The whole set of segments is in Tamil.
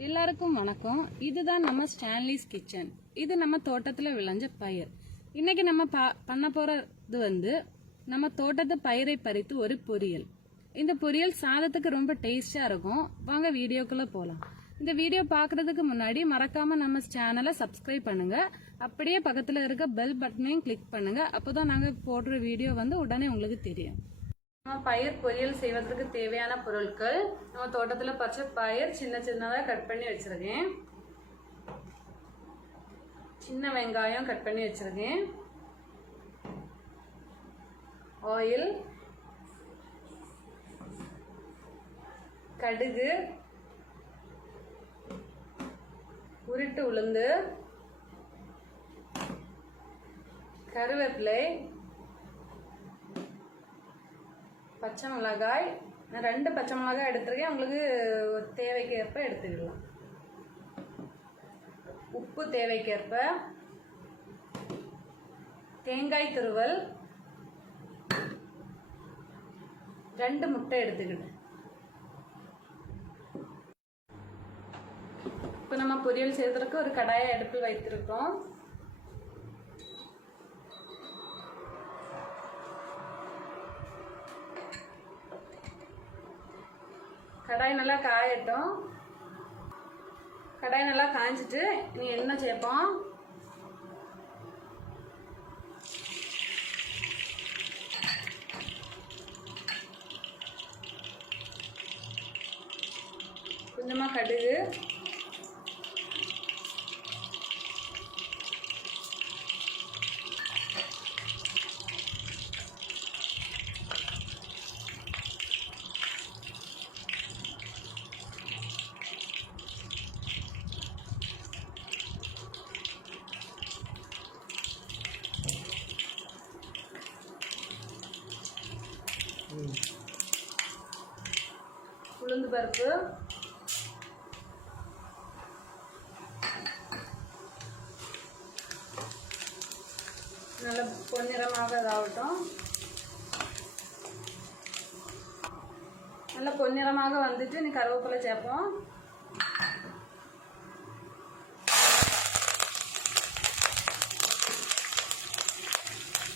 எல்லாருக்கும் வணக்கம். இதுதான் நம்ம ஸ்டான்லிஸ் கிச்சன். இது நம்ம தோட்டத்துல விளைஞ்ச பயிர். இன்னைக்கு நம்ம பண்ண போறது நம்ம தோட்டத்து பயிரை பறித்து ஒரு பொரியல். இந்த பொரியல் சாதத்துக்கு ரொம்ப டேஸ்டா இருக்கும். வாங்க வீடியோக்குள்ள போலாம். இந்த வீடியோ பாக்குறதுக்கு முன்னாடி மறக்காம நம்ம சேனலை சப்ஸ்கிரைப் பண்ணுங்க. அப்படியே பக்கத்துல இருக்க பெல் பட்டனையும் கிளிக் பண்ணுங்க. அப்போதான் நாங்க போடுற வீடியோ உடனே உங்களுக்கு தெரியும். நம்ம பயிர் பொரியல் செய்வதற்கு தேவையான பொருட்கள்: நம்ம தோட்டத்துல பறிச்ச பயிர் சின்ன சின்னதா கட் பண்ணி வச்சிருக்கேன். சின்ன வெங்காயம் கட் பண்ணி வச்சிருக்கேன். ஆயில், கடுகு, உருட்டு உளுந்து, கருவேப்பிலை, பச்சை மிளகாய். நான் 2 பச்சை மிளகாய் எடுத்துருக்கேன். உங்களுக்கு தேவைக்கேற்ப எடுத்துக்கலாம். உப்பு தேவைக்கேற்ப, தேங்காய் துருவல், 2 முட்டை எடுத்துக்கிட்டேன். இப்போ நம்ம பொரியல் செய்வதற்கு ஒரு கடாயை அடுப்பில் வைத்திருக்கோம். கடாய் நல்லா காயட்டும். கடாய் நல்லா காய்ஞ்சிட்டு நீ எண்ணெய் சேர்ப்போம். கொஞ்சமா கடுகு, உளுந்து பருப்பு, நல்ல பொன்னிறமாக இதாகட்டும். நல்ல பொன்னிறமாக வந்துட்டு நீ கருவேப்பிலை சேர்ப்போம்.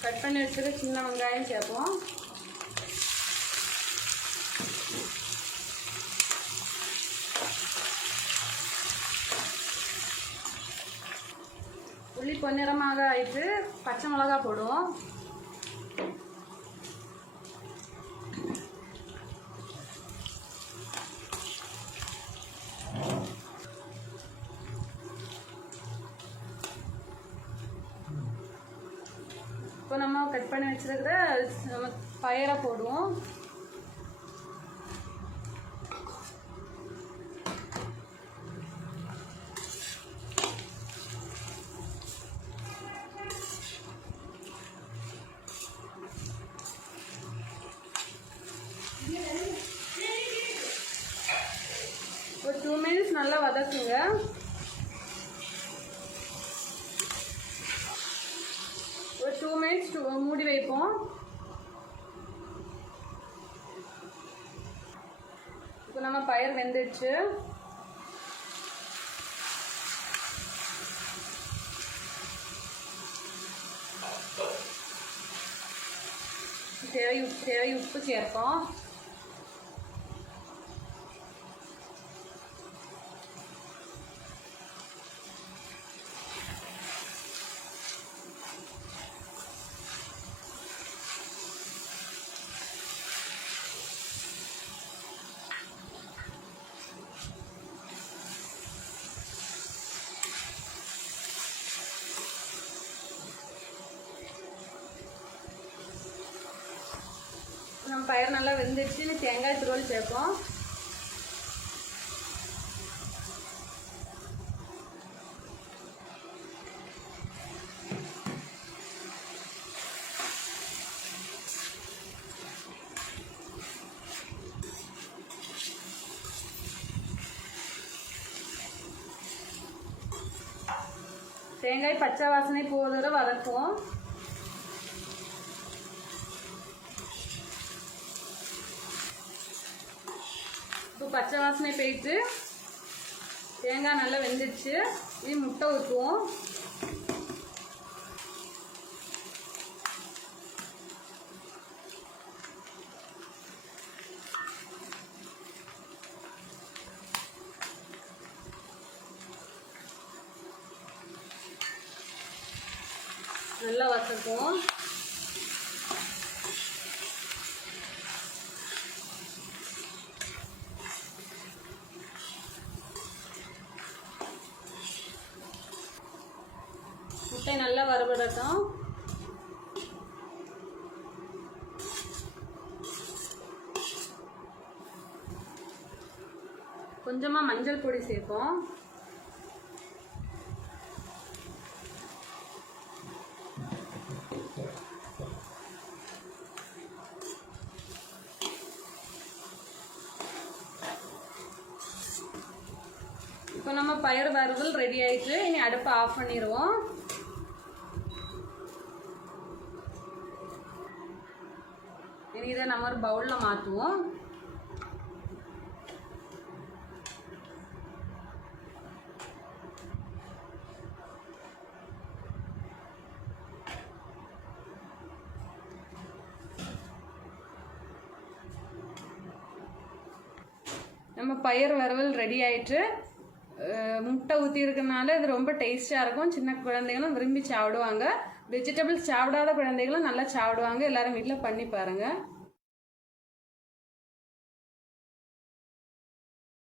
கட் பண்ணி வச்சுட்டு சின்ன வெங்காயம் சேர்ப்போம். உள்ளி பொன்னிறமாக ஆயிட்டு பச்சை மிளகா போடுவோம். இப்போ நம்ம கட் பண்ணி வச்சிருக்கிற நம்ம பயிரை போடுவோம். ஒரு 2 மினிட்ஸ் நல்லா வதக்குங்க. ஒரு 2 மினிட்ஸ் மூடி வைப்போம். இப்போ நம்ம பயிர் வெந்துடுச்சு. தேவை உப்பு சேர்ப்போம். நம்ம பயிர் நல்லா வெந்துடுச்சு. தேங்காய் துருவல் சேர்ப்போம். தேங்காய் பச்சை வாசனை போகிற வதக்குவோம். இப்போ பச்சை வாசனை போயிட்டு தேங்காய் நல்லா வெந்துடுச்சு. இது முட்டை ஊற்றுவோம். நல்லா வதக்குவோம். முட்டை நல்லா வறுபடட்டும். கொஞ்சமா மஞ்சள் பொடி சேர்ப்போம். இப்போ நம்ம பயறு வறுவல் ரெடி ஆயிட்டு. இனி அடுப்பை ஆஃப் பண்ணிடுவோம். இனி இதை நம்ம ஒரு பவுலில் மாற்றுவோம். நம்ம பயிர் வறுவல் ரெடி ஆயிட்டு. முட்டை ஊற்றி இருக்கனால இது ரொம்ப டேஸ்டாக இருக்கும். சின்ன குழந்தைகளும் விரும்பி சாப்பிடுவாங்க. வெஜிடபிள்ஸ் சாப்பிடாத குழந்தைகளும் நல்லா சாப்பிடுவாங்க. எல்லாரும் வீட்டில் பண்ணி பாருங்கள்.